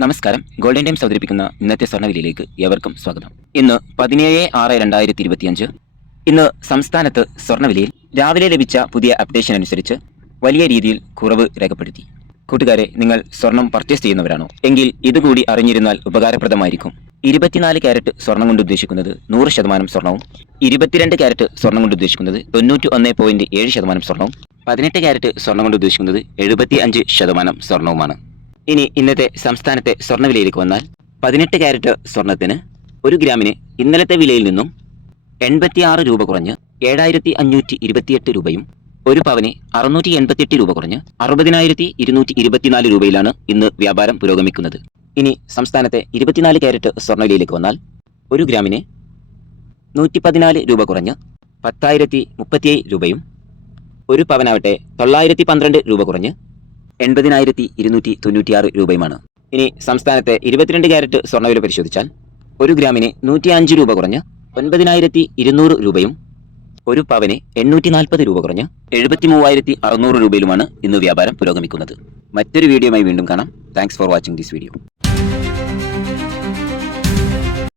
നമസ്കാരം. Golden times അവതരിപ്പിക്കുന്ന ഇന്നത്തെ സ്വർണവിലയിലേക്ക് ഏവർക്കും സ്വാഗതം. ഇന്ന് പതിനേഴ് ആറ് രണ്ടായിരത്തി ഇരുപത്തിയഞ്ച് ഇന്ന് സംസ്ഥാനത്ത് സ്വർണവിലയിൽ രാവിലെ ലഭിച്ച പുതിയ അപ്ഡേഷൻ അനുസരിച്ച് വലിയ രീതിയിൽ കുറവ് രേഖപ്പെടുത്തി. കൂട്ടുകാരെ നിങ്ങൾ സ്വർണം പർച്ചേസ് ചെയ്യുന്നവരാണോ? എങ്കിൽ ഇതുകൂടി അറിഞ്ഞിരുന്നാൽ ഉപകാരപ്രദമായിരിക്കും. ഇരുപത്തിനാല് ക്യാരറ്റ് സ്വർണം കൊണ്ട് ഉദ്ദേശിക്കുന്നത് നൂറ് ശതമാനം സ്വർണവും ഇരുപത്തിരണ്ട് ക്യാരറ്റ് സ്വർണം കൊണ്ട് ഉദ്ദേശിക്കുന്നത് തൊണ്ണൂറ്റി ഒന്ന് പോയിന്റ് ഏഴ് ശതമാനം സ്വർണവും പതിനെട്ട് ക്യാരറ്റ് സ്വർണം കൊണ്ട് ഉദ്ദേശിക്കുന്നത് എഴുപത്തി അഞ്ച് ശതമാനം സ്വർണവുമാണ്. ഇനി ഇന്നത്തെ സംസ്ഥാനത്തെ സ്വർണവിലയിലേക്ക് വന്നാൽ പതിനെട്ട് ക്യാരറ്റ് സ്വർണത്തിന് ഒരു ഗ്രാമിന് ഇന്നലത്തെ വിലയിൽ നിന്നും എൺപത്തിയാറ് രൂപ കുറഞ്ഞ് ഏഴായിരത്തി അഞ്ഞൂറ്റി ഇരുപത്തിയെട്ട് രൂപയും ഒരു പവന് അറുന്നൂറ്റി എൺപത്തിയെട്ട് രൂപ കുറഞ്ഞ് അറുപതിനായിരത്തി ഇരുന്നൂറ്റി ഇരുപത്തിനാല് രൂപയിലാണ് ഇന്ന് വ്യാപാരം പുരോഗമിക്കുന്നത്. ഇനി സംസ്ഥാനത്തെ ഇരുപത്തിനാല് ക്യാരറ്റ് സ്വർണവിലയിലേക്ക് വന്നാൽ ഒരു ഗ്രാമിന് നൂറ്റി പതിനാല് രൂപ കുറഞ്ഞ് പത്തായിരത്തി മുപ്പത്തിയേഴ് രൂപയും ഒരു പവനാവട്ടെ തൊള്ളായിരത്തി പന്ത്രണ്ട് രൂപ കുറഞ്ഞ് എൺപതിനായിരത്തി ഇരുന്നൂറ്റി തൊണ്ണൂറ്റിയാറ് രൂപയുമാണ്. ഇനി സംസ്ഥാനത്തെ ഇരുപത്തിരണ്ട് ക്യാരറ്റ് സ്വർണവില പരിശോധിച്ചാൽ ഒരു ഗ്രാമിന് നൂറ്റി അഞ്ച് രൂപ കുറഞ്ഞ് ഒൻപതിനായിരത്തി ഇരുന്നൂറ് രൂപയും ഒരു പവന് എണ്ണൂറ്റി നാൽപ്പത് രൂപ കുറഞ്ഞ് എഴുപത്തി മൂവായിരത്തി അറുന്നൂറ് രൂപയിലുമാണ് ഇന്ന് വ്യാപാരം പുരോഗമിക്കുന്നത്. മറ്റൊരു വീഡിയോയുമായി വീണ്ടും കാണാം. Thanks for watching this video